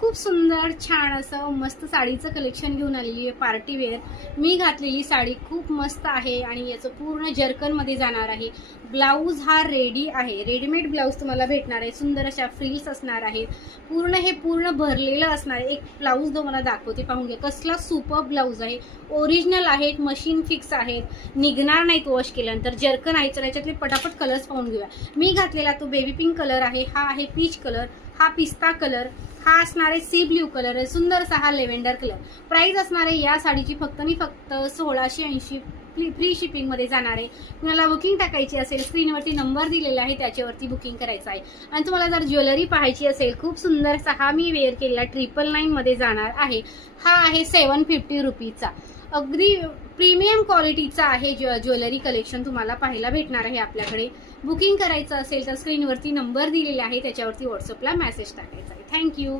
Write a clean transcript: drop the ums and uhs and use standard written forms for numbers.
खूप सुंदर छान असं मस्त साडीचं कलेक्शन घेऊन आलेली आहे पार्टी वेअर। मी घातलेली साडी खूप मस्त आहे आणि याचं पूर्ण जर्कनमध्ये जाणार आहे। ब्लाऊज हा रेडी आहे, रेडीमेड ब्लाऊज तुम्हाला भेटणार आहे। सुंदर अशा फ्रिल्स असणार आहेत, पूर्ण भरलेलं असणार आहे। एक ब्लाऊज तुम्हाला दाखवते, पाहून घ्या कसला सुपर ब्लाऊज आहे। ओरिजिनल आहेत, मशीन फिक्स आहेत, निघणार नाहीत वॉश केल्यानंतर। जर्कन आहे, तर याच्यातले पटापट कलर्स पाहून घेऊया। मी घातलेला तो बेबी पिंक कलर आहे, हा आहे पीच कलर, हा पिस्ता कलर, हा असणार आहे सी ब्ल्यू कलर आहे, सुंदर असा हा लेव्हेंडर कलर। प्राइस असणार आहे या साडीची फक्त 1680 फ्री शिपिंग मध्ये जाणार आहे। तुम्हाला बुकिंग टाकायची असेल, स्क्रीनवरती नंबर दिलेला आहे त्याच्यावरती बुकिंग करायचं आहे। आणि तुम्हाला जर ज्वेलरी पाहायची असेल, खूप सुंदर असा हा मी वेअर केलेला 999 मध्ये जाणार आहे। हा आहे 750 रुपीजचा, अगदी प्रीमियम क्वालिटीचा आहे ज्वेलरी कलेक्शन तुम्हाला पाहायला भेटणार आहे आपल्याकडे। बुकिंग करायचं असेल तर स्क्रीनवरती नंबर दिलेला आहे त्याच्यावरती व्हॉट्सअपला मेसेज टाकायचा आहे। थँक्यू।